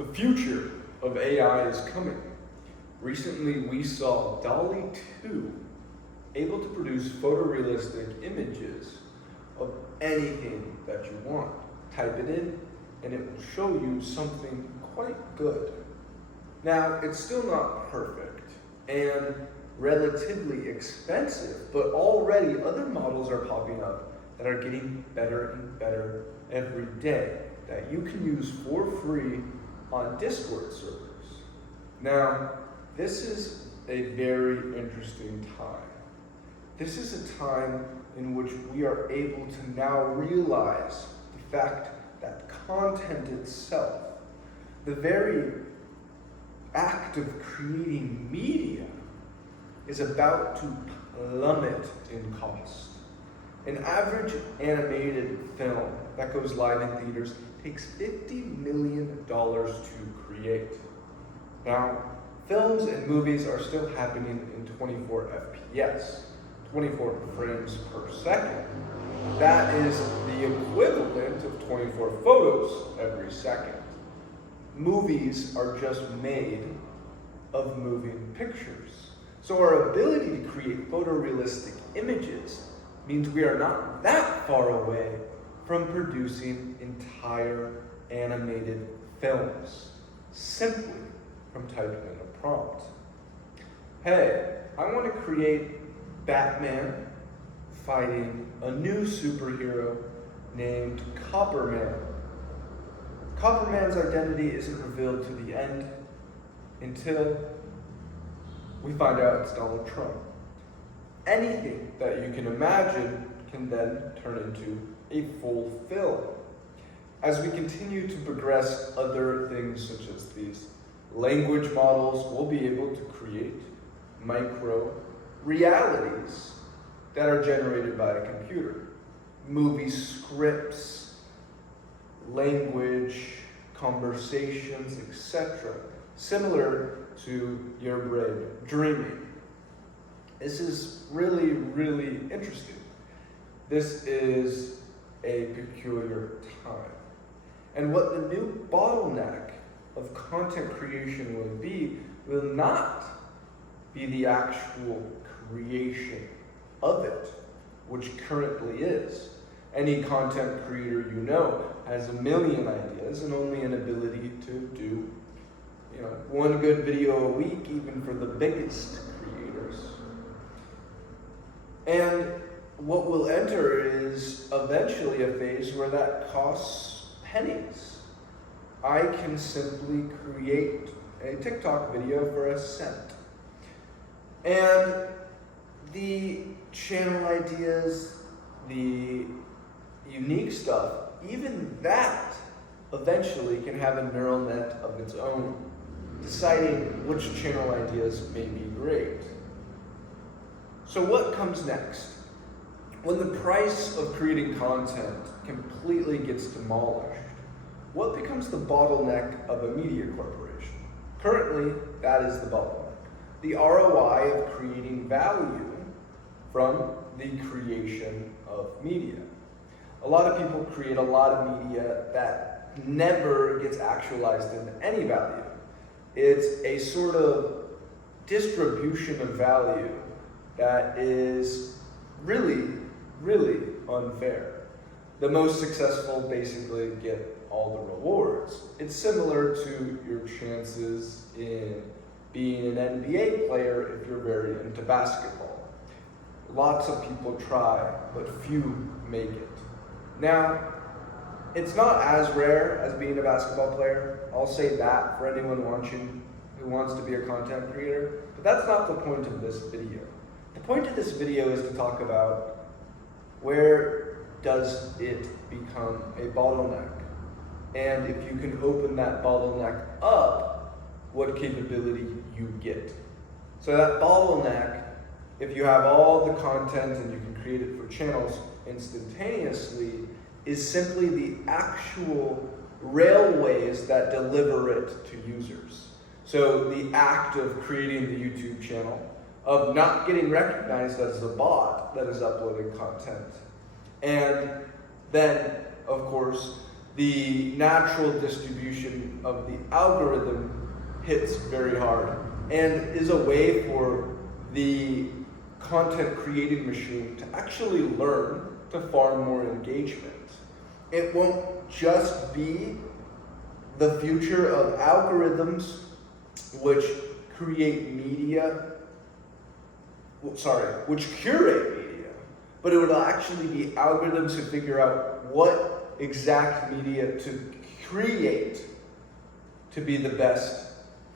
The future of AI is coming. Recently, we saw DALL-E 2 able to produce photorealistic images of anything that you want. Type it in, and it will show you something quite good. Now, it's still not perfect and relatively expensive, but already other models are popping up that are getting better and better every day that you can use for free on Discord servers. Now, this is a very interesting time. This is a time in which we are able to now realize the fact that content itself, the very act of creating media, is about to plummet in cost. An average animated film that goes live in theaters takes $50 million to create. Now, films and movies are still happening in 24 FPS, 24 frames per second. That is the equivalent of 24 photos every second. Movies are just made of moving pictures. So our ability to create photorealistic images means we are not that far away from producing entire animated films simply from typing in a prompt. Hey, I want to create Batman fighting a new superhero named Copperman. Copperman's identity isn't revealed to the end until we find out it's Donald Trump. Anything that you can imagine can then turn into a full film. As we continue to progress other things such as these language models, we'll be able to create micro realities that are generated by a computer. Movie scripts, language, conversations, etc. Similar to your brain dreaming. This is really, really interesting. This is a peculiar time. And what the new bottleneck of content creation will not be the actual creation of it, which currently is. Any content creator you know has a million ideas and only an ability to do, one good video a week, even for the biggest creators. And what we'll enter is eventually a phase where that costs pennies. I can simply create a TikTok video for a cent. And the channel ideas, the unique stuff, even that eventually can have a neural net of its own, deciding which channel ideas may be great. So what comes next? When the price of creating content completely gets demolished, what becomes the bottleneck of a media corporation? Currently, that is the bottleneck. The ROI of creating value from the creation of media. A lot of people create a lot of media that never gets actualized into any value. It's a sort of distribution of value that is really, really unfair. The most successful basically get all the rewards. It's similar to your chances in being an NBA player if you're very into basketball. Lots of people try, but few make it. Now, it's not as rare as being a basketball player. I'll say that for anyone watching who wants to be a content creator, but that's not the point of this video. The point of this video is to talk about where does it become a bottleneck? And if you can open that bottleneck up, what capability you get. So that bottleneck, if you have all the content and you can create it for channels instantaneously, is simply the actual railways that deliver it to users. So the act of creating the YouTube channel, of not getting recognized as a bot that is uploading content. And then, of course, the natural distribution of the algorithm hits very hard and is a way for the content creating machine to actually learn to farm more engagement. It won't just be the future of algorithms which create media, which curate media, but it would actually be algorithms who figure out what exact media to create to be the best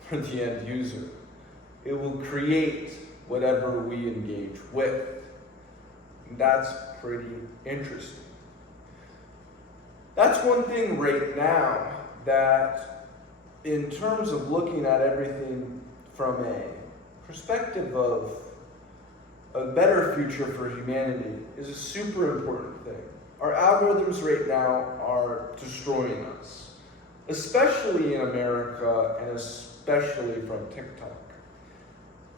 for the end user. It will create whatever we engage with. And that's pretty interesting. That's one thing right now that, in terms of looking at everything from a perspective of a better future for humanity, is a super important thing. Our algorithms right now are destroying us, especially in America and especially from TikTok.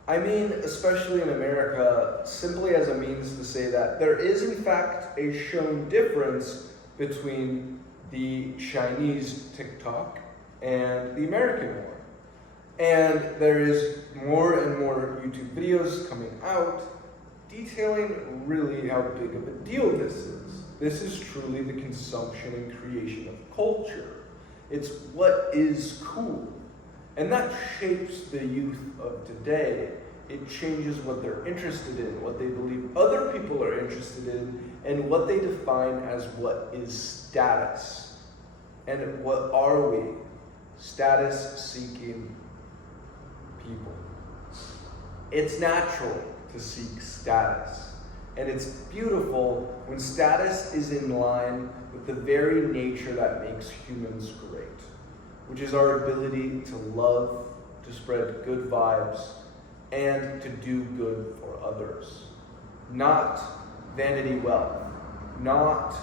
I mean, especially in America, simply as a means to say that there is in fact a shown difference between the Chinese TikTok and the American one. And there is more and more YouTube videos coming out detailing really how big of a deal this is. This is truly the consumption and creation of culture. It's what is cool. And that shapes the youth of today. It changes what they're interested in, what they believe other people are interested in, and what they define as what is status. And what are we? Status-seeking people. It's natural to seek status. And it's beautiful when status is in line with the very nature that makes humans great, which is our ability to love, to spread good vibes, and to do good for others. Not vanity wealth, not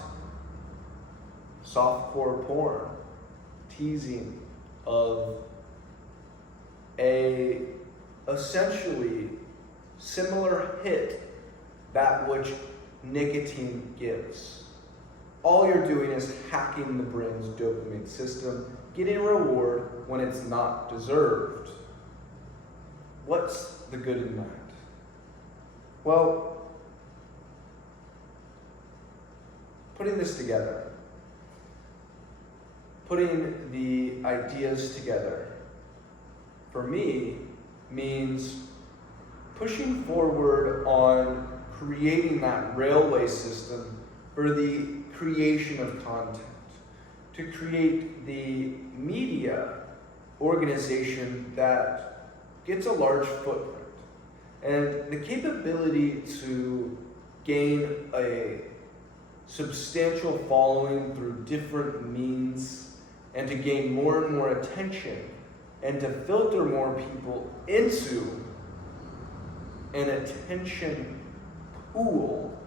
softcore porn, teasing of a essentially similar hit that which nicotine gives. All you're doing is hacking the brain's dopamine system, getting a reward when it's not deserved. What's the good in that? Well, putting this together, putting the ideas together, for me, means pushing forward on creating that railway system for the creation of content, to create the media organization that gets a large footprint, and the capability to gain a substantial following through different means, and to gain more and more attention, and to filter more people into an attention pool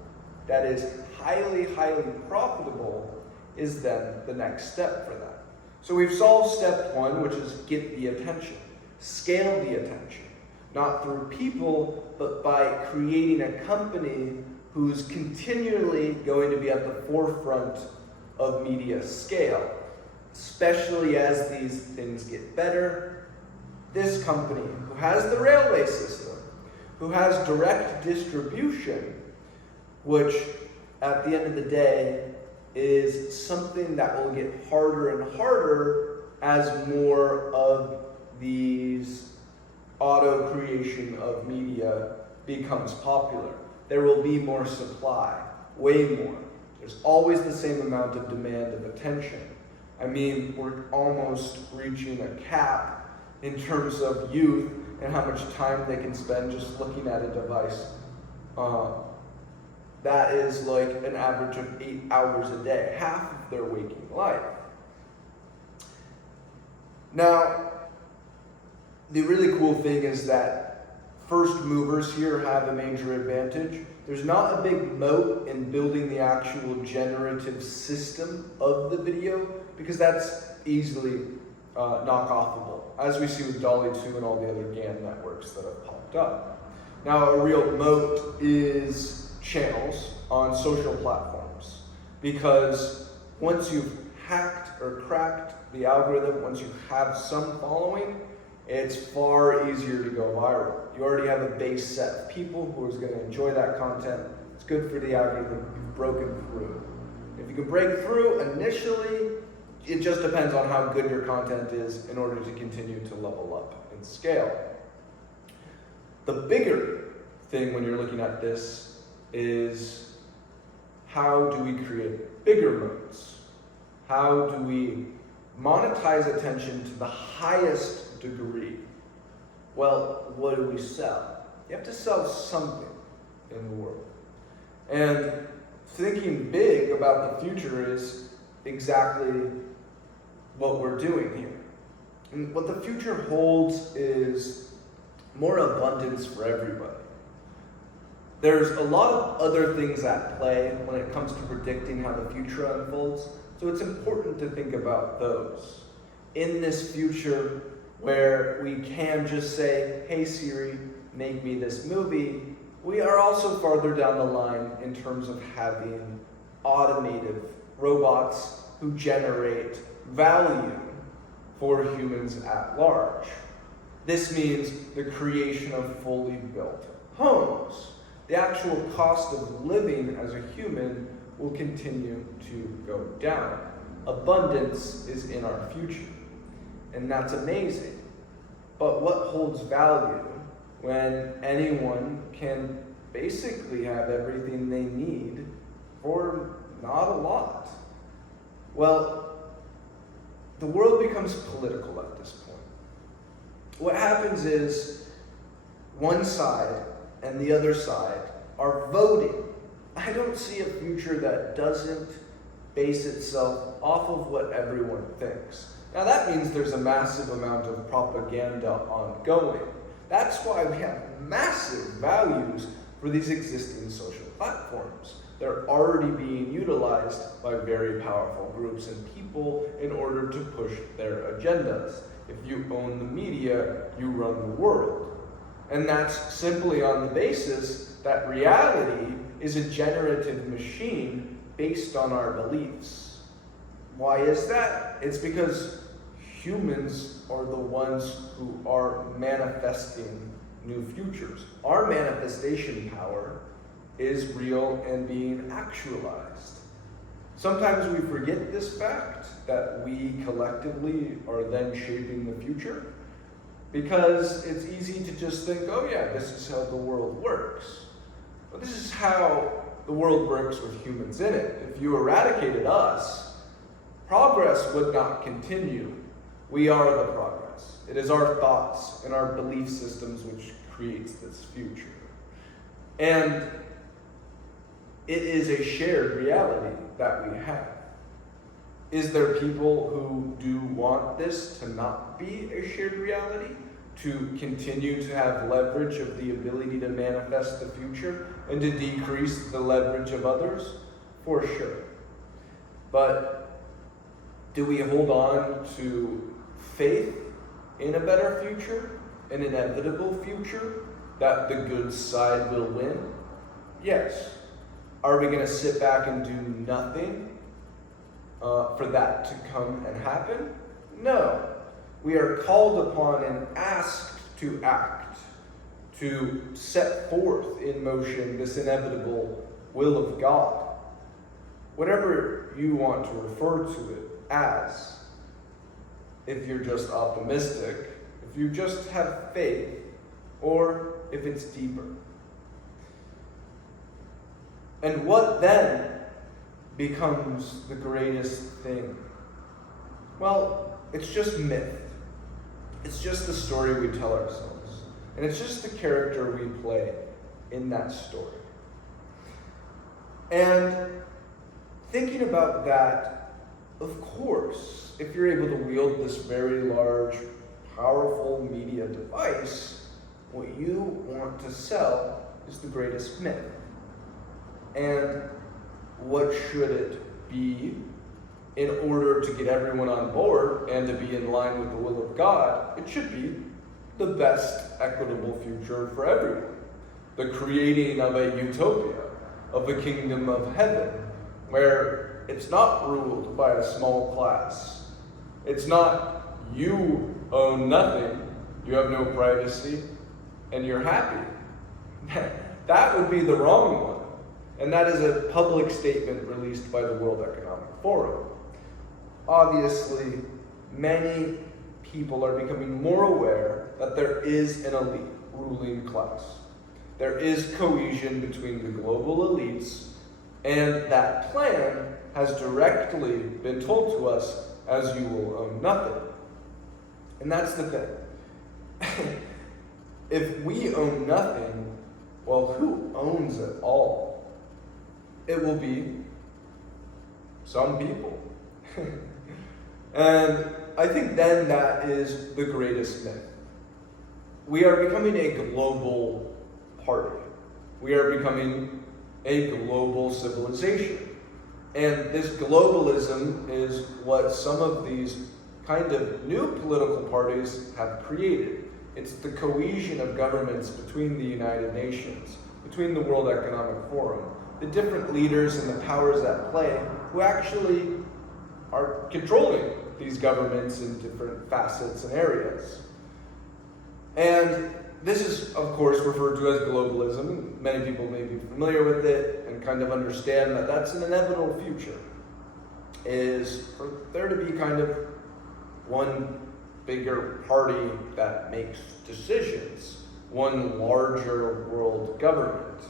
that is highly, highly profitable, is then the next step for that. So we've solved step one, which is get the attention, scale the attention, not through people, but by creating a company who's continually going to be at the forefront of media scale, especially as these things get better. This company, who has the railway system, who has direct distribution, which at the end of the day is something that will get harder and harder as more of these auto creation of media becomes popular. There will be more supply, way more. There's always the same amount of demand of attention. I mean, we're almost reaching a cap in terms of youth and how much time they can spend just looking at a device. That is like an average of 8 hours a day, half of their waking life. Now, the really cool thing is that first movers here have a major advantage. There's not a big moat in building the actual generative system of the video, because that's easily knock-offable, as we see with DALL-E 2 and all the other GAN networks that have popped up. Now, a real moat is channels on social platforms, because once you've hacked or cracked the algorithm, once you have some following, it's far easier to go viral. You already have a base set of people who is going to enjoy that content. It's good for the algorithm. You've broken through. If you can break through initially, it just depends on how good your content is in order to continue to level up and scale. The bigger thing when you're looking at this is, how do we create bigger moats? How do we monetize attention to the highest degree? Well, what do we sell? You have to sell something in the world. And thinking big about the future is exactly what we're doing here. And what the future holds is more abundance for everybody. There's a lot of other things at play when it comes to predicting how the future unfolds, so it's important to think about those. In this future where we can just say, hey Siri, make me this movie, we are also farther down the line in terms of having automated robots who generate value for humans at large. This means the creation of fully built homes. The actual cost of living as a human will continue to go down. Abundance is in our future, and that's amazing. But what holds value when anyone can basically have everything they need for not a lot? Well, the world becomes political at this point. What happens is one side and the other side are voting. I don't see a future that doesn't base itself off of what everyone thinks. Now that means there's a massive amount of propaganda ongoing. That's why we have massive values for these existing social platforms. They're already being utilized by very powerful groups and people in order to push their agendas. If you own the media, you run the world. And that's simply on the basis that reality is a generative machine based on our beliefs. Why is that? It's because humans are the ones who are manifesting new futures. Our manifestation power is real and being actualized. Sometimes we forget this fact, that we collectively are then shaping the future, because it's easy to just think, oh yeah, this is how the world works. But this is how the world works with humans in it. If you eradicated us, progress would not continue. We are the progress. It is our thoughts and our belief systems which creates this future. And it is a shared reality that we have. Is there people who do want this to not be a shared reality? To continue to have leverage of the ability to manifest the future and to decrease the leverage of others? For sure. But do we hold on to faith in a better future, an inevitable future, that the good side will win? Yes. Are we going to sit back and do nothing for that to come and happen? No. We are called upon and asked to act, to set forth in motion this inevitable will of God. Whatever you want to refer to it as, if you're just optimistic, if you just have faith, or if it's deeper. And what then becomes the greatest thing? Well, it's just myth. It's just the story we tell ourselves. And it's just the character we play in that story. And thinking about that, of course, if you're able to wield this very large, powerful media device, what you want to sell is the greatest myth. And what should it be in order to get everyone on board and to be in line with the will of God? It should be the best equitable future for everyone. The creating of a utopia, of a kingdom of heaven, where it's not ruled by a small class. It's not you own nothing, you have no privacy, and you're happy. That would be the wrong one. And that is a public statement released by the World Economic Forum. Obviously, many people are becoming more aware that there is an elite ruling class. There is cohesion between the global elites, and that plan has directly been told to us as you will own nothing. And that's the thing. If we own nothing, well, who owns it all? It will be some people. And I think then that is the greatest myth. We are becoming a global party. We are becoming a global civilization. And this globalism is what some of these kind of new political parties have created. It's the cohesion of governments between the United Nations, between the World Economic Forum, the different leaders and the powers at play who actually are controlling these governments in different facets and areas. And this is, of course, referred to as globalism. Many people may be familiar with it and kind of understand that that's an inevitable future, is for there to be kind of one bigger party that makes decisions, one larger world government.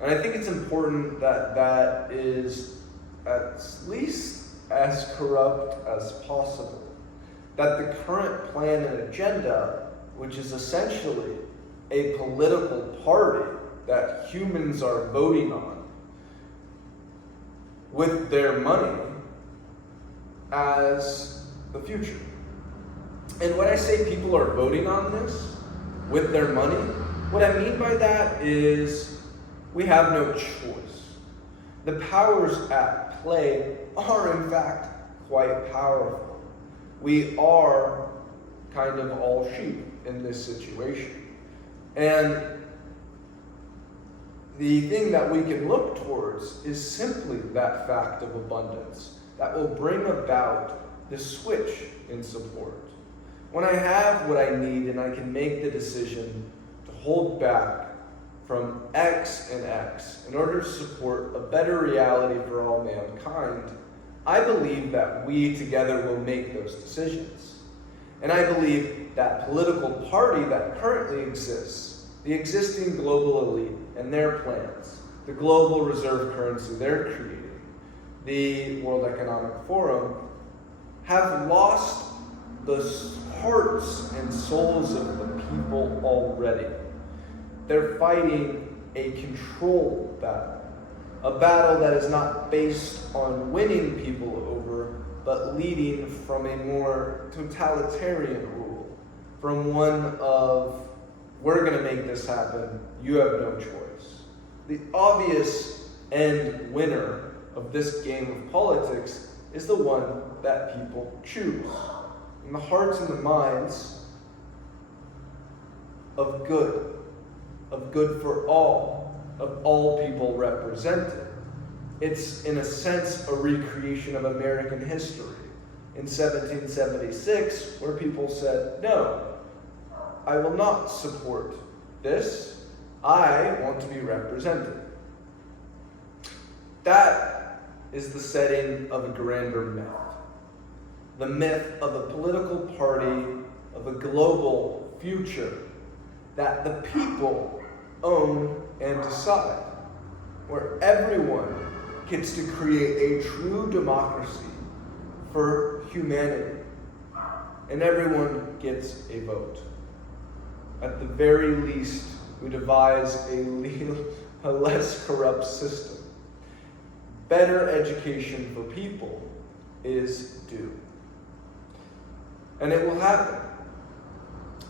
And I think it's important that that is at least as corrupt as possible. That the current plan and agenda, which is essentially a political party that humans are voting on with their money as the future. And when I say people are voting on this with their money, what I mean by that is we have no choice. The powers at play are in fact quite powerful. We are kind of all sheep in this situation. And the thing that we can look towards is simply that fact of abundance that will bring about the switch in support. When I have what I need and I can make the decision to hold back from X and X in order to support a better reality for all mankind, I believe that we together will make those decisions. And I believe that political party that currently exists, the existing global elite and their plans, the global reserve currency they're creating, the World Economic Forum, have lost the hearts and souls of the people already. They're fighting a control battle, a battle that is not based on winning people over, but leading from a more totalitarian rule, from one of, we're going to make this happen, you have no choice. The obvious end winner of this game of politics is the one that people choose. In the hearts and the minds of good for all, of all people represented. It's, in a sense, a recreation of American history. In 1776, where people said, no, I will not support this. I want to be represented. That is the setting of a grander myth. The myth of a political party, of a global future, that the people own and decide, where everyone gets to create a true democracy for humanity, and everyone gets a vote. At the very least, we devise a less corrupt system. Better education for people is due. And it will happen.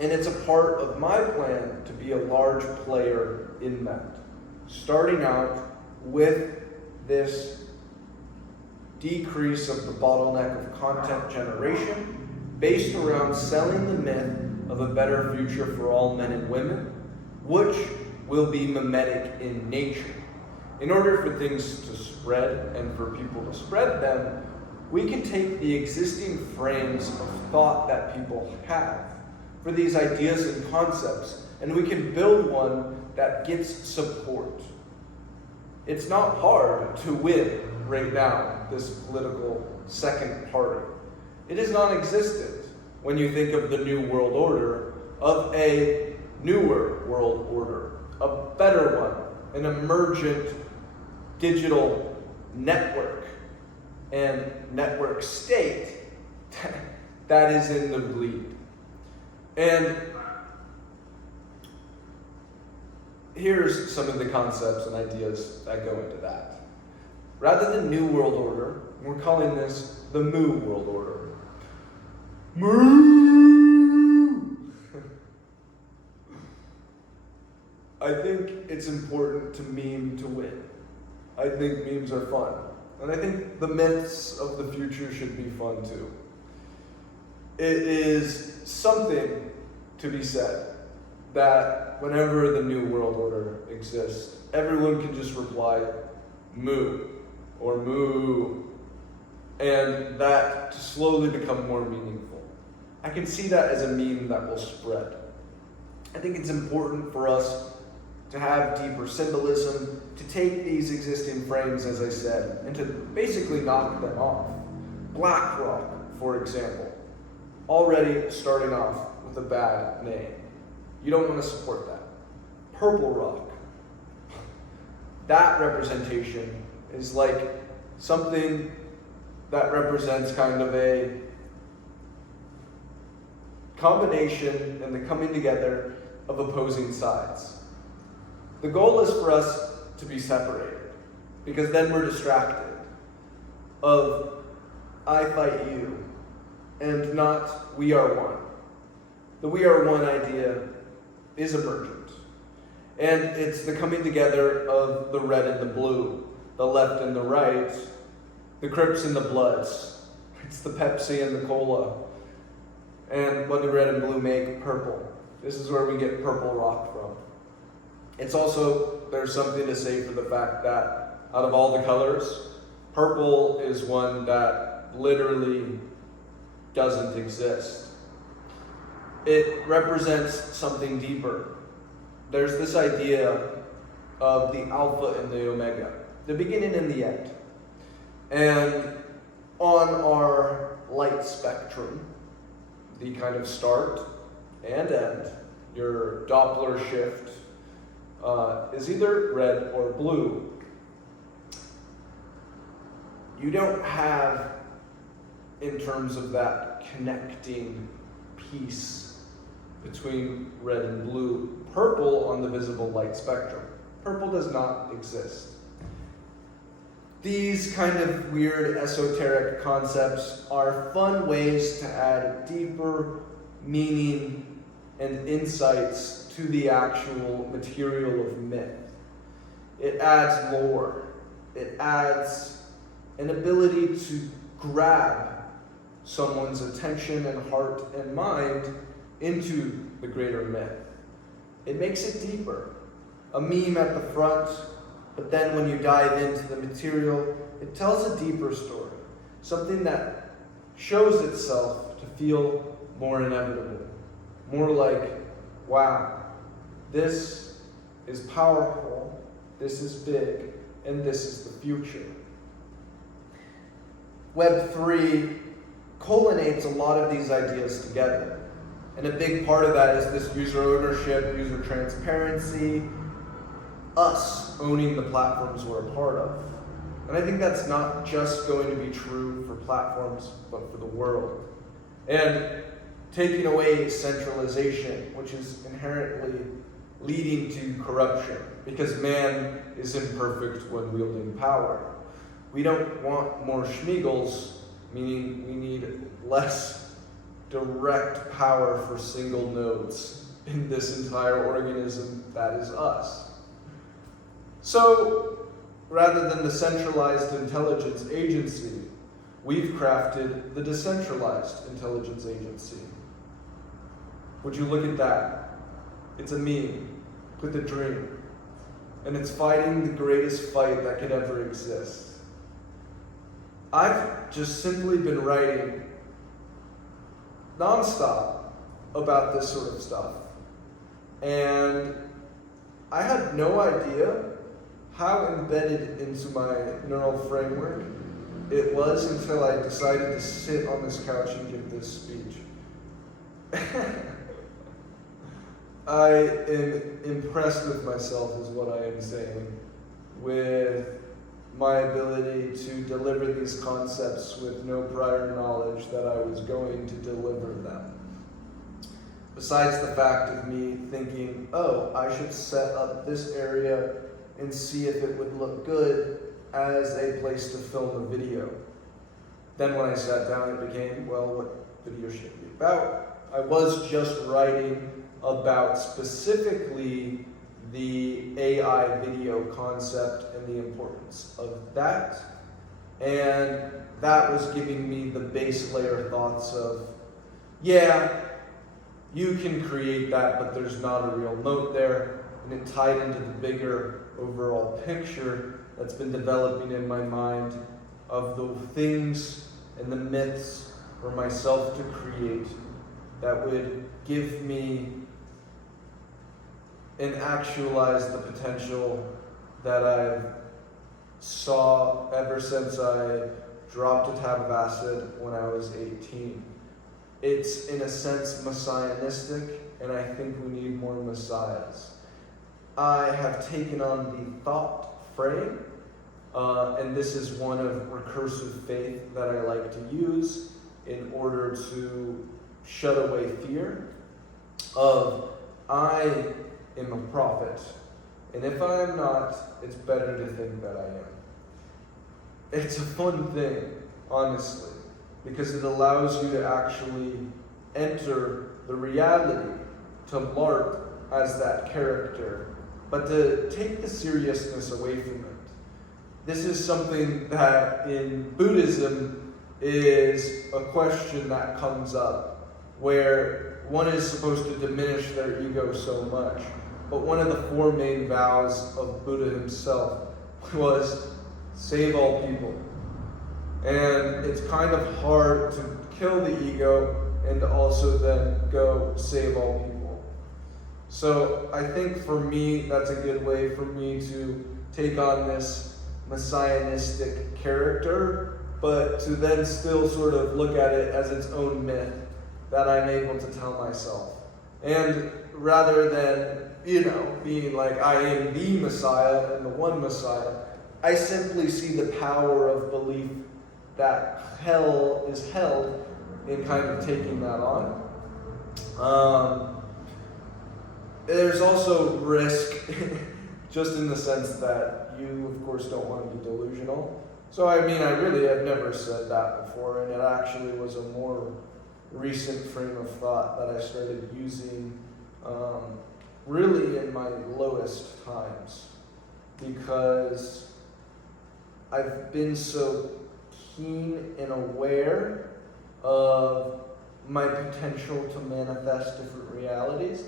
And it's a part of my plan to be a large player in that. Starting out with this decrease of the bottleneck of content generation based around selling the myth of a better future for all men and women, which will be mimetic in nature. In order for things to spread and for people to spread them, we can take the existing frames of thought that people have for these ideas and concepts, and we can build one that gets support. It's not hard to win right now, this political second party. It is non-existent when you think of the New World Order, of a newer world order, a better one, an emergent digital network and network state that is in the lead. And here's some of the concepts and ideas that go into that. Rather than New World Order, we're calling this the Moo World Order. Moo! I think it's important to meme to win. I think memes are fun. And I think the myths of the future should be fun too. It is something to be said that whenever the New World Order exists, everyone can just reply, moo, or moo, and that to slowly become more meaningful. I can see that as a meme that will spread. I think it's important for us to have deeper symbolism, to take these existing frames, as I said, and to basically knock them off. BlackRock, for example, already starting off with a bad name. You don't want to support that. Purple Rock. That representation is like something that represents kind of a combination and the coming together of opposing sides. The goal is for us to be separated, because then we're distracted of I fight you and not we are one. The we are one idea is emergent, and it's the coming together of the red and the blue, the left and the right, the Crips and the Bloods. It's the Pepsi and the Cola, and what do red and blue make? Purple. This is where we get Purple Rock from. It's also, there's something to say for the fact that out of all the colors, purple is one that literally doesn't exist. It represents something deeper. There's this idea of the alpha and the omega, the beginning and the end. And on our light spectrum, the kind of start and end, your Doppler shift, is either red or blue. You don't have, in terms of that connecting piece between red and blue, purple on the visible light spectrum. Purple does not exist. These kind of weird esoteric concepts are fun ways to add deeper meaning and insights to the actual material of myth. It adds lore. It adds an ability to grab someone's attention and heart and mind into the greater myth. It makes it deeper. A meme at the front, but then when you dive into the material, it tells a deeper story. Something that shows itself to feel more inevitable. More like, wow, this is powerful, this is big, and this is the future. Web3 culminates a lot of these ideas together. And a big part of that is this user ownership, user transparency, us owning the platforms we're a part of. And I think that's not just going to be true for platforms, but for the world. And taking away centralization, which is inherently leading to corruption, because man is imperfect when wielding power. We don't want more Schmeagles, meaning we need less direct power for single nodes in this entire organism that is us. So, rather than the centralized intelligence agency, we've crafted the decentralized intelligence agency. Would you look at that? It's a meme with a dream. and it's fighting the greatest fight that could ever exist. I've just simply been writing nonstop about this sort of stuff. And I had no idea how embedded into my neural framework it was until I decided to sit on this couch and give this speech. I am impressed with myself, is what I am saying, with my ability to deliver these concepts with no prior knowledge that I was going to deliver them. Besides the fact of me thinking, oh, I should set up this area and see if it would look good as a place to film a video. Then when I sat down, it became, well, what video should it be about? I was just writing about specifically the AI video concept and the importance of that. And that was giving me the base layer thoughts of, yeah, you can create that, but there's not a real moat there. And it tied into the bigger overall picture that's been developing in my mind of the things and the myths for myself to create that would give me and actualize the potential that I saw ever since I dropped a tab of acid when I was 18. It's, in a sense, messianistic, and I think we need more messiahs. I have taken on the thought frame, and this is one of recursive faith that I like to use in order to shut away fear of, I am a prophet, and if I am not, it's better to think that I am. It's a fun thing, honestly, because it allows you to actually enter the reality, to LARP as that character, but to take the seriousness away from it. This is something that in Buddhism is a question that comes up, where one is supposed to diminish their ego so much. But one of the four main vows of Buddha himself was save all people. And it's kind of hard to kill the ego and also then go save all people. So I think for me, that's a good way for me to take on this messianistic character, but to then still sort of look at it as its own myth that I'm able to tell myself. And rather than, being like, I am the Messiah and the one Messiah, I simply see the power of belief that hell is held in kind of taking that on. There's also risk, just in the sense that you, of course, don't want to be delusional. So, I really have never said that before, and it actually was a more recent frame of thought that I started using really in my lowest times, because I've been so keen and aware of my potential to manifest different realities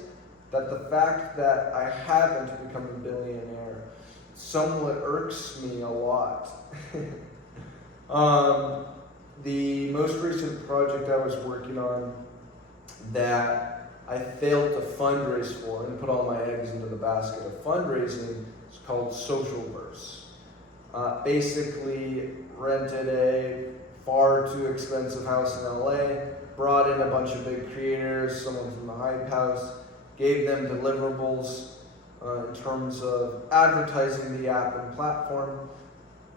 that the fact that I haven't become a billionaire somewhat irks me a lot. The most recent project I was working on that I failed to fundraise for and put all my eggs into the basket of fundraising is called Socialverse. Basically rented a far too expensive house in LA, brought in a bunch of big creators, someone from the Hype House, gave them deliverables in terms of advertising the app and platform,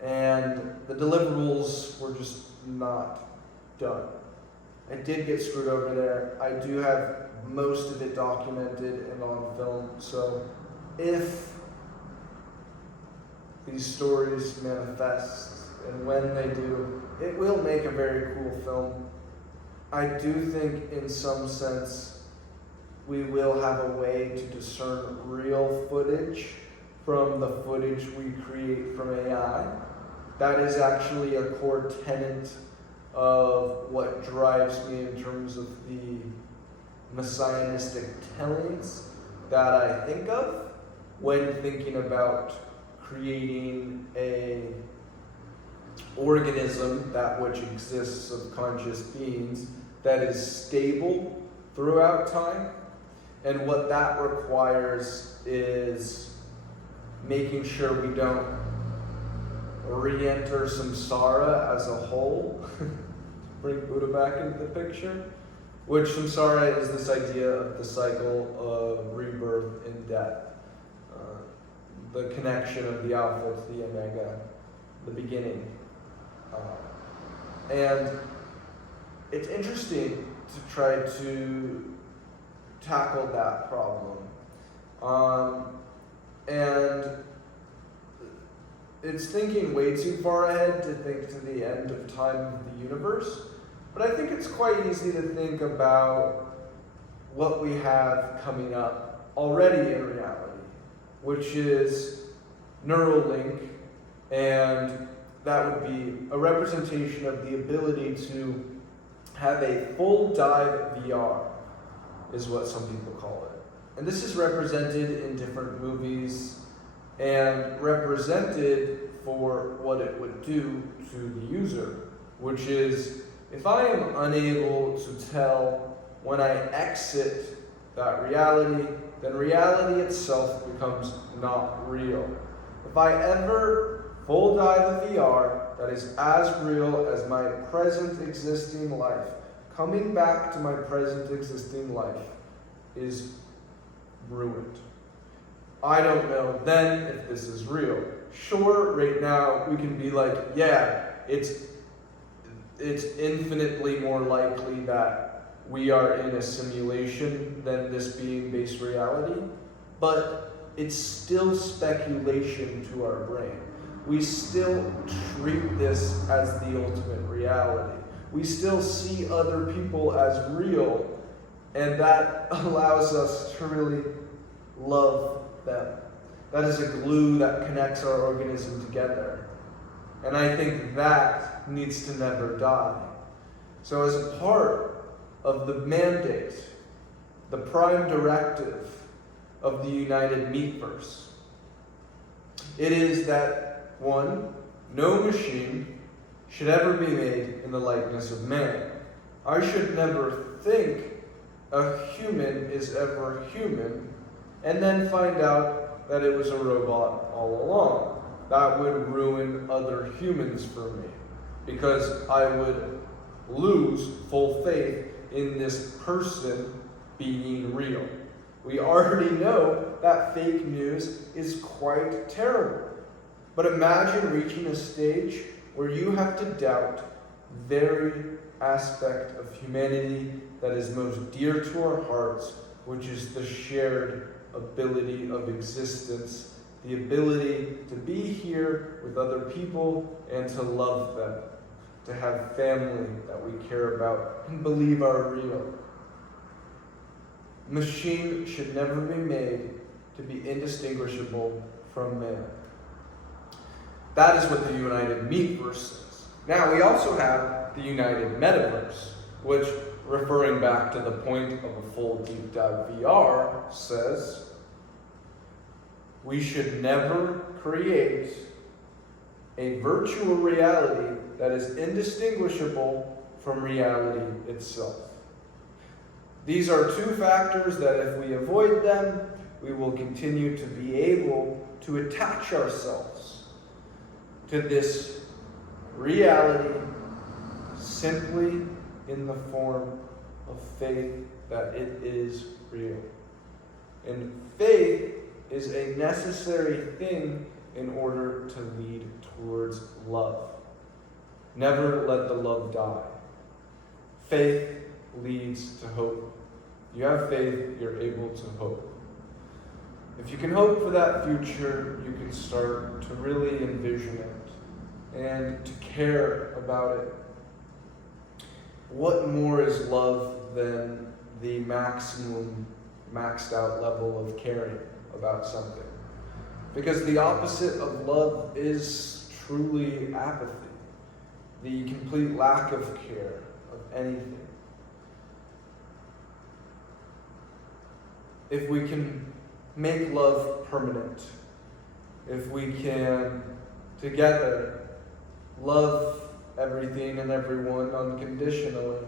and the deliverables were just not done. I did get screwed over there. I do have most of it documented and on film, so if these stories manifest, and when they do, it will make a very cool film. I do think in some sense we will have a way to discern real footage from the footage we create from AI. That is actually a core tenet of what drives me in terms of the messianistic tellings that I think of when thinking about creating a organism, that which exists of conscious beings, that is stable throughout time. And what that requires is making sure we don't re-enter samsara as a whole. Bring Buddha back into the picture. Which samsara is this idea of the cycle of rebirth and death. The connection of the alpha to the omega, the beginning. And it's interesting to try to tackle that problem. And it's thinking way too far ahead to think to the end of time of the universe, but I think it's quite easy to think about what we have coming up already in reality, which is Neuralink, and that would be a representation of the ability to have a full dive VR, is what some people call it. And this is represented in different movies and represented for what it would do to the user, which is if I am unable to tell when I exit that reality, then reality itself becomes not real. If I ever full dive the VR, that is as real as my present existing life, coming back to my present existing life is ruined. I don't know then if this is real. Sure, right now we can be like, yeah, it's infinitely more likely that we are in a simulation than this being base reality, but it's still speculation to our brain. We still treat this as the ultimate reality. We still see other people as real, and that allows us to really love them. That is a glue that connects our organism together. And I think that needs to never die. So as a part of the mandate, the prime directive of the United Meatverse, it is that, one, no machine should ever be made in the likeness of man. I should never think a human is ever human and then find out that it was a robot all along. That would ruin other humans for me, because I would lose full faith in this person being real. We already know that fake news is quite terrible. But imagine reaching a stage where you have to doubt very aspect of humanity that is most dear to our hearts, which is the shared ability of existence, the ability to be here with other people and to love them, to have family that we care about and believe are real. Machine should never be made to be indistinguishable from man. That is what the United Meatverse is. Now, we also have the United Metaverse, which, referring back to the point of a full deep dive VR, says we should never create a virtual reality that is indistinguishable from reality itself. These are two factors that if we avoid them, we will continue to be able to attach ourselves to this reality simply in the form of faith that it is real. And faith is a necessary thing in order to lead towards love. Never let the love die. Faith leads to hope. You have faith, you're able to hope. If you can hope for that future, you can start to really envision it and to care about it. What more is love than the maximum, maxed out level of caring about something? Because the opposite of love is truly apathy, the complete lack of care of anything. If we can make love permanent, if we can together love everything and everyone unconditionally,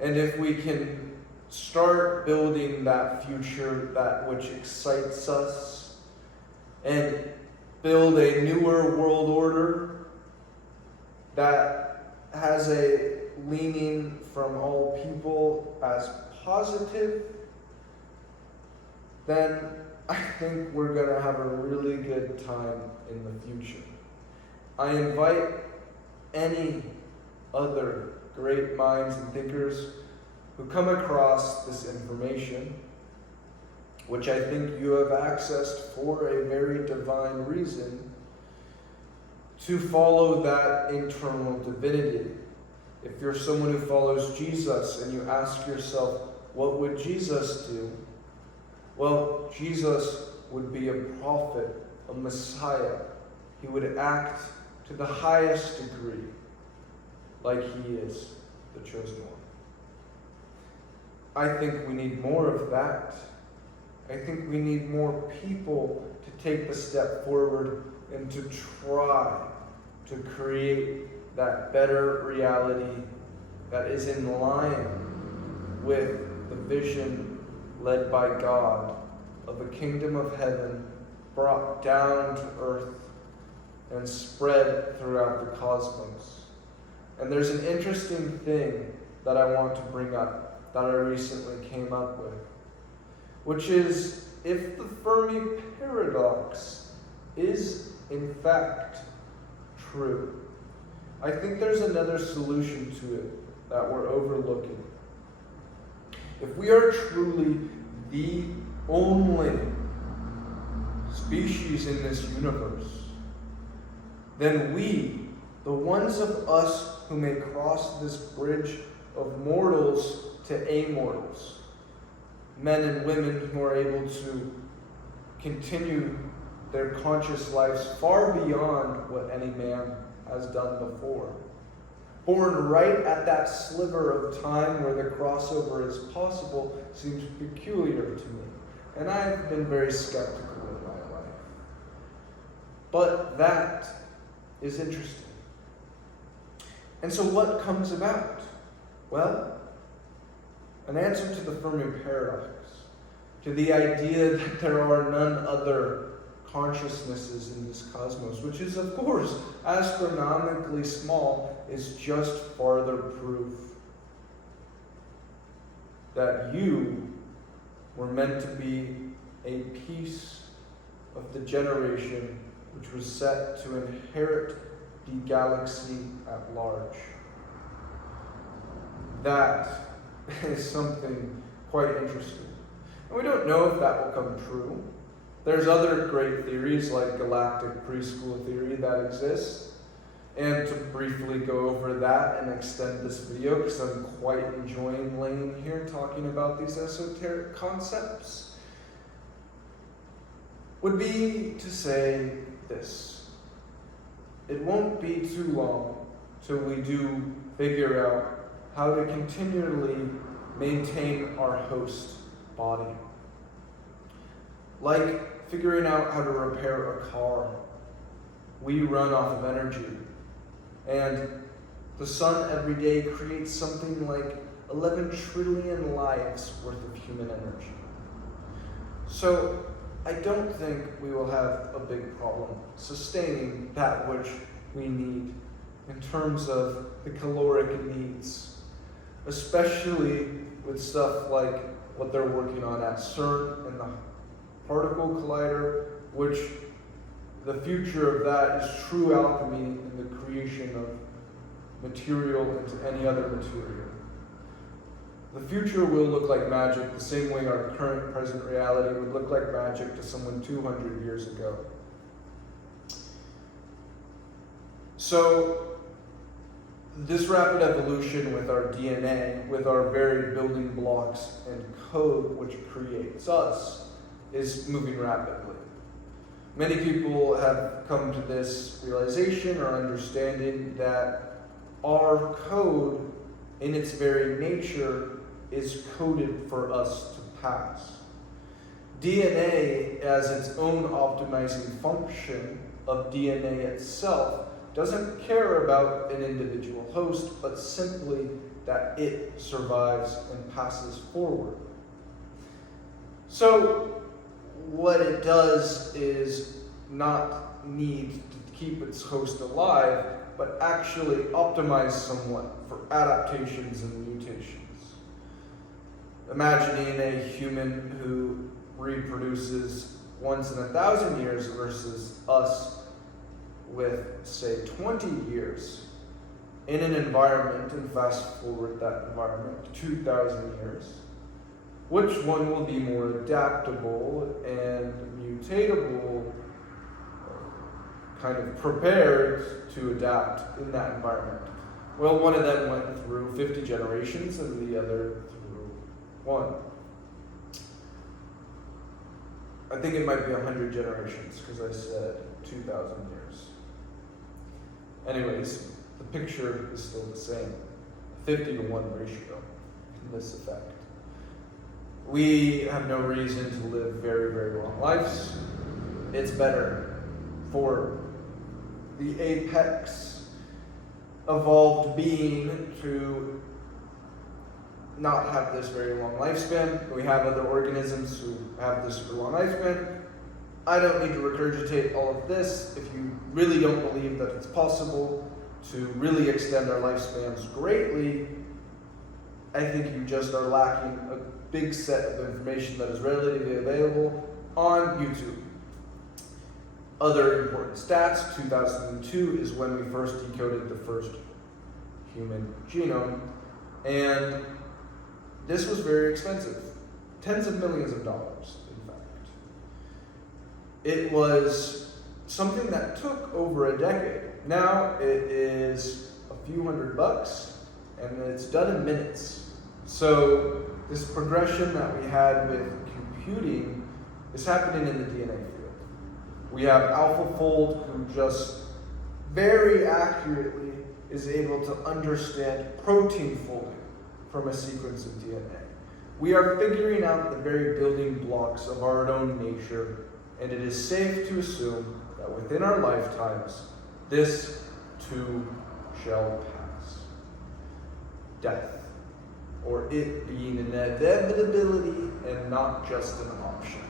and if we can start building that future, that which excites us, and build a newer world order that has a leaning from all people as positive, then I think we're going to have a really good time in the future. I invite any other great minds and thinkers who come across this information, which I think you have accessed for a very divine reason, to follow that internal divinity. If you're someone who follows Jesus and you ask yourself, what would Jesus do? Well, Jesus would be a prophet, a Messiah. He would act to the highest degree like he is the chosen one. I think we need more of that. I think we need more people to take the step forward and to try to create that better reality that is in line with the vision led by God of a kingdom of heaven brought down to earth and spread throughout the cosmos. And there's an interesting thing that I want to bring up that I recently came up with, which is if the Fermi paradox is in fact true, I think there's another solution to it that we're overlooking. If we are truly the only species in this universe, then we, the ones of us who may cross this bridge of mortals to amortals, men and women who are able to continue their conscious lives far beyond what any man has done before. Born right at that sliver of time where the crossover is possible seems peculiar to me, and I've been very skeptical in my life. But that is interesting. And so what comes about? Well, an answer to the Fermi paradox, to the idea that there are none other consciousnesses in this cosmos, which is, of course, astronomically small, is just farther proof that you were meant to be a piece of the generation which was set to inherit the galaxy at large. That is something quite interesting. And we don't know if that will come true. There's other great theories like galactic preschool theory that exists. And to briefly go over that and extend this video, because I'm quite enjoying laying here talking about these esoteric concepts, would be to say this. It won't be too long till we do figure out how to continually maintain our host body. Like figuring out how to repair a car. We run off of energy. And the sun every day creates something like 11 trillion lives worth of human energy. So I don't think we will have a big problem sustaining that which we need in terms of the caloric needs, especially with stuff like what they're working on at CERN and the particle collider, which the future of that is true alchemy and the creation of material into any other material. The future will look like magic the same way our current present reality would look like magic to someone 200 years ago. So, this rapid evolution with our DNA, with our very building blocks and code which creates us, is moving rapidly. Many people have come to this realization or understanding that our code, in its very nature, is coded for us to pass. DNA, as its own optimizing function of DNA itself, doesn't care about an individual host, but simply that it survives and passes forward. So, what it does is not need to keep its host alive, but actually optimize somewhat for adaptations and mutations. Imagining a human who reproduces once in 1,000 years versus us with, say, 20 years in an environment, and fast forward that environment 2,000 years. Which one will be more adaptable and mutatable, kind of prepared to adapt in that environment? Well, one of them went through 50 generations and the other through one. I think it might be 100 generations because I said 2,000 years. Anyways, the picture is still the same. 50 to 1 ratio in this effect. We have no reason to live very, very long lives. It's better for the apex evolved being to not have this very long lifespan. We have other organisms who have this super long lifespan. I don't need to regurgitate all of this. If you really don't believe that it's possible to really extend our lifespans greatly, I think you just are lacking a big set of information that is readily available on YouTube. Other important stats: 2002 is when we first decoded the first human genome, and this was very expensive. Tens of millions of dollars, in fact. It was something that took over a decade. Now it is a few $100, and it's done in minutes. So this progression that we had with computing is happening in the DNA field. We have AlphaFold, who just very accurately is able to understand protein folding from a sequence of DNA. We are figuring out the very building blocks of our own nature, and it is safe to assume that within our lifetimes, this too shall pass. Death, or it being an inevitability and not just an option.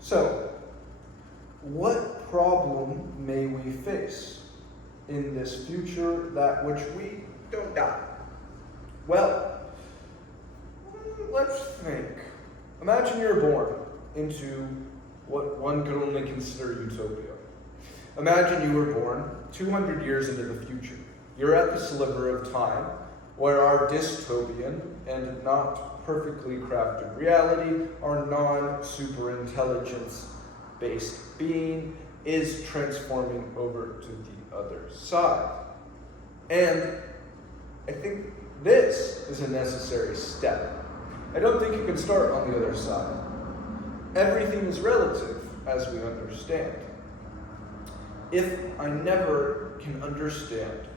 So, what problem may we face in this future that which we don't die? Well, let's think. Imagine you're born into what one could only consider utopia. Imagine you were born 200 years into the future. You're at the sliver of time where our dystopian and not perfectly crafted reality, our non-superintelligence-based being, is transforming over to the other side. And I think this is a necessary step. I don't think you can start on the other side. Everything is relative, as we understand. If I never can understand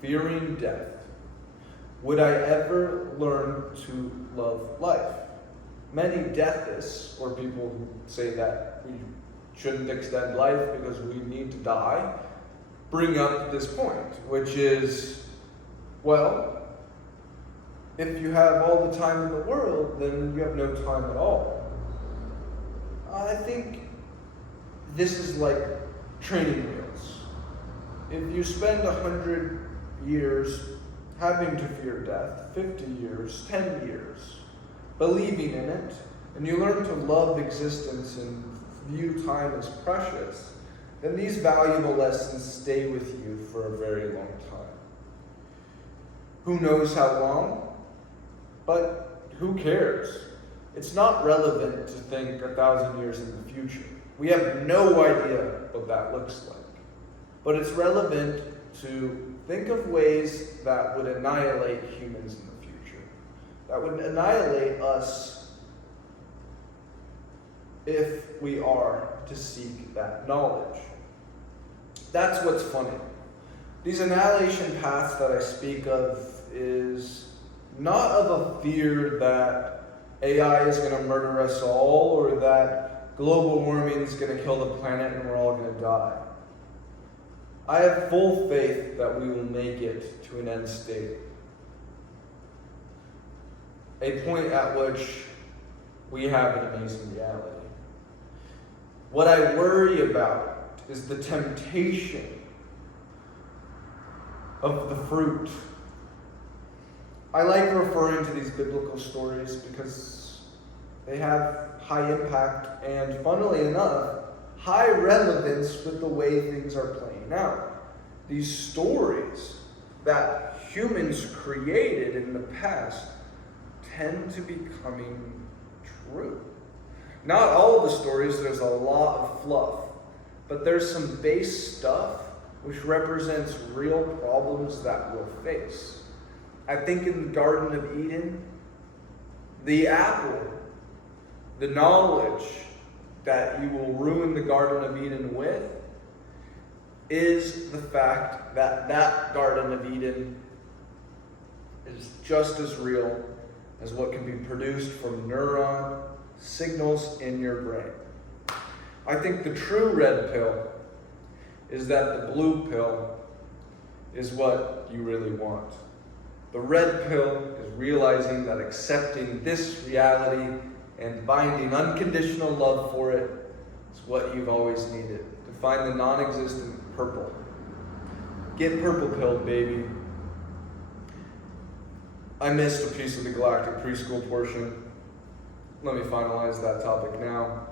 fearing death, would I ever learn to love life? Many deathists, or people who say that we shouldn't extend life because we need to die, bring up this point, which is, well, if you have all the time in the world, then you have no time at all. I think this is like training wheels. If you spend 100 years having to fear death, 50 years, 10 years, believing in it, and you learn to love existence and view time as precious, then these valuable lessons stay with you for a very long time. Who knows how long? But who cares? It's not relevant to think 1,000 years in the future. We have no idea what that looks like. But it's relevant to think of ways that would annihilate humans in the future, that would annihilate us if we are to seek that knowledge. That's what's funny. These annihilation paths that I speak of is not of a fear that AI is going to murder us all or that global warming is going to kill the planet and we're all going to die. I have full faith that we will make it to an end state. A point at which we have an amazing reality. What I worry about is the temptation of the fruit. I like referring to these biblical stories because they have high impact and, funnily enough, high relevance with the way things are playing out. These stories that humans created in the past tend to be coming true. Not all of the stories, there's a lot of fluff, but there's some base stuff which represents real problems that we'll face. I think in the Garden of Eden, the apple, the knowledge that you will ruin the Garden of Eden with, is the fact that that Garden of Eden is just as real as what can be produced from neuron signals in your brain. I think the true red pill is that the blue pill is what you really want. The red pill is realizing that accepting this reality and finding unconditional love for it is what you've always needed. To find the non-existent purple. Get purple pilled, baby. I missed a piece of the galactic preschool portion. Let me finalize that topic now.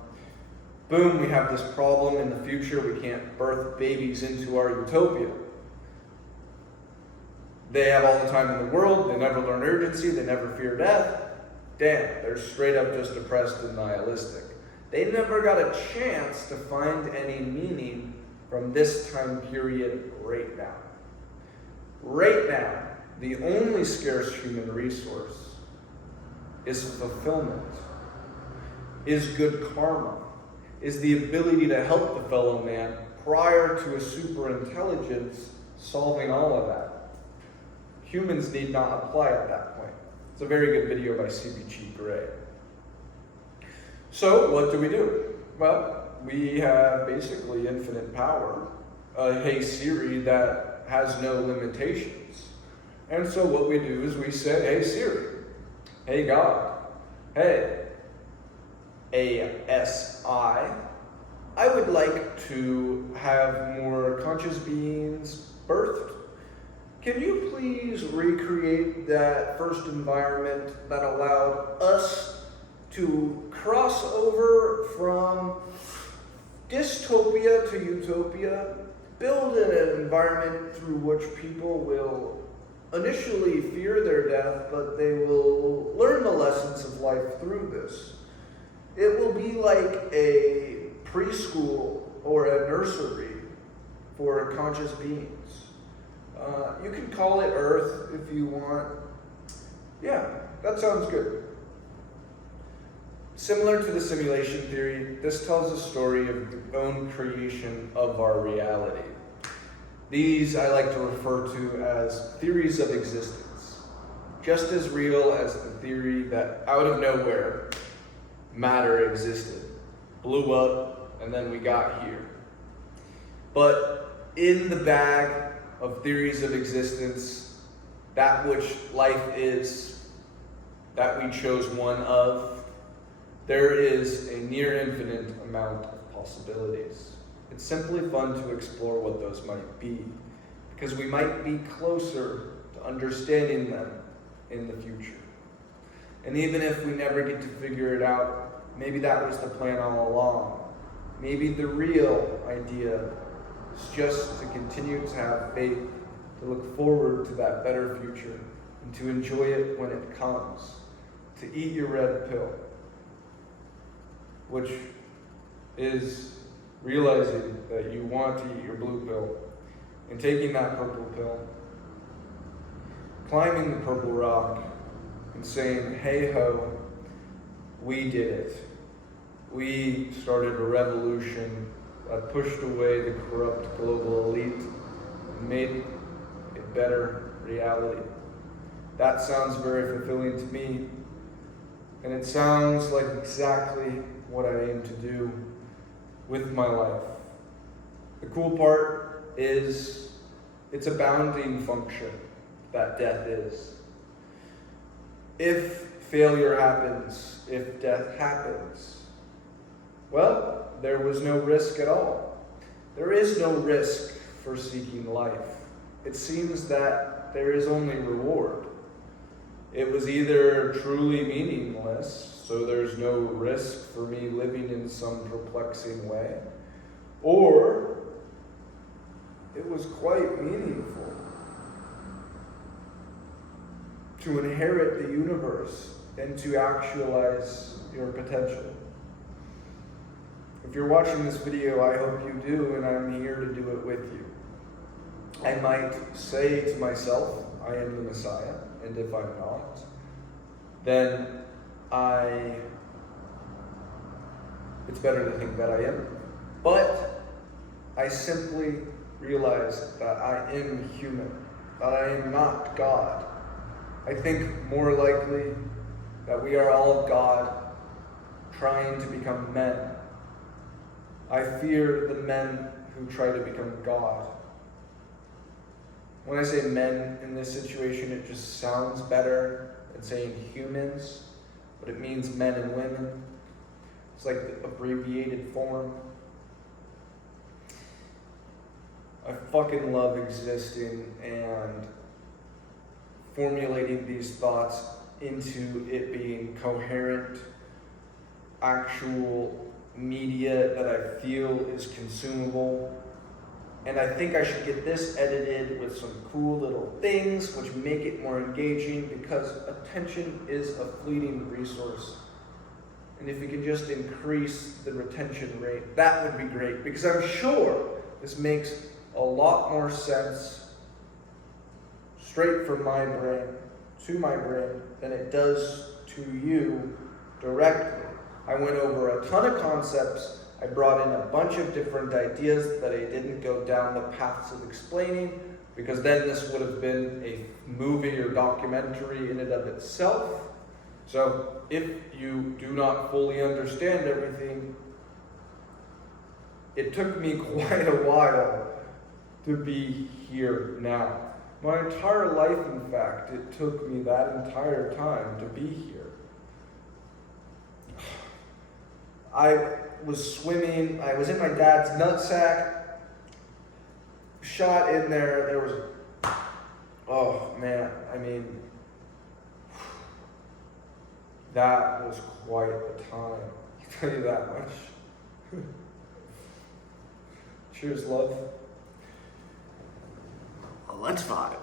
Boom, we have this problem in the future. We can't birth babies into our utopia. They have all the time in the world. They never learn urgency. They never fear death. Damn, they're straight up just depressed and nihilistic. They never got a chance to find any meaning from this time period right now. Right now, the only scarce human resource is fulfillment, is good karma, is the ability to help the fellow man prior to a super intelligence solving all of that. Humans need not apply at that point. It's a very good video by CBG Gray. So, what do? Well, we have basically infinite power, a Hey Siri that has no limitations. And so what we do is we say, hey Siri, hey God, hey ASI, I would like to have more conscious beings birthed. Can you please recreate that first environment that allowed us to cross over from dystopia to utopia, build an environment through which people will initially fear their death, but they will learn the lessons of life through this. It will be like a preschool or a nursery for conscious beings. You can call it Earth if you want. Yeah, that sounds good. Similar to the simulation theory, this tells a story of the own creation of our reality. These I like to refer to as theories of existence, just as real as the theory that out of nowhere, matter existed, blew up, and then we got here. But in the bag of theories of existence, that which life is, that we chose one of, there is a near infinite amount of possibilities. It's simply fun to explore what those might be, because we might be closer to understanding them in the future. And even if we never get to figure it out, maybe that was the plan all along. Maybe the real idea is just to continue to have faith, to look forward to that better future, and to enjoy it when it comes, to eat your red pill, which is realizing that you want to eat your blue pill, and taking that purple pill, climbing the purple rock, and saying, hey ho, we did it. We started a revolution that pushed away the corrupt global elite and made better reality. That sounds very fulfilling to me, and it sounds like exactly what I aim to do with my life. The cool part is it's a bounding function that death is. If failure happens, if death happens, well, there was no risk at all. There is no risk for seeking life. It seems that there is only reward. It was either truly meaningless, so there's no risk for me living in some perplexing way, or it was quite meaningful to inherit the universe and to actualize your potential. If you're watching this video, I hope you do, and I'm here to do it with you. I might say to myself, I am the Messiah, and if I'm not, then it's better to think that I am. But I simply realize that I am human, that I am not God. I think more likely that we are all God trying to become men. I fear the men who try to become God. When I say men in this situation, it just sounds better than saying humans, but it means men and women. It's like the abbreviated form. I fucking love existing and formulating these thoughts into it being coherent, actual media that I feel is consumable. And I think I should get this edited with some cool little things which make it more engaging, because attention is a fleeting resource. And if we can just increase the retention rate, that would be great, because I'm sure this makes a lot more sense straight from my brain to my brain than it does to you directly. I went over a ton of concepts. I brought in a bunch of different ideas that I didn't go down the paths of explaining, because then this would have been a movie or documentary in and of itself. So if you do not fully understand everything, it took me quite a while to be here now. My entire life, in fact, it took me that entire time to be here. I was swimming, I was in my dad's nutsack, shot in there, there was, oh man, I mean, that was quite a time, I'll tell you that much. Cheers, love. Let's vibe.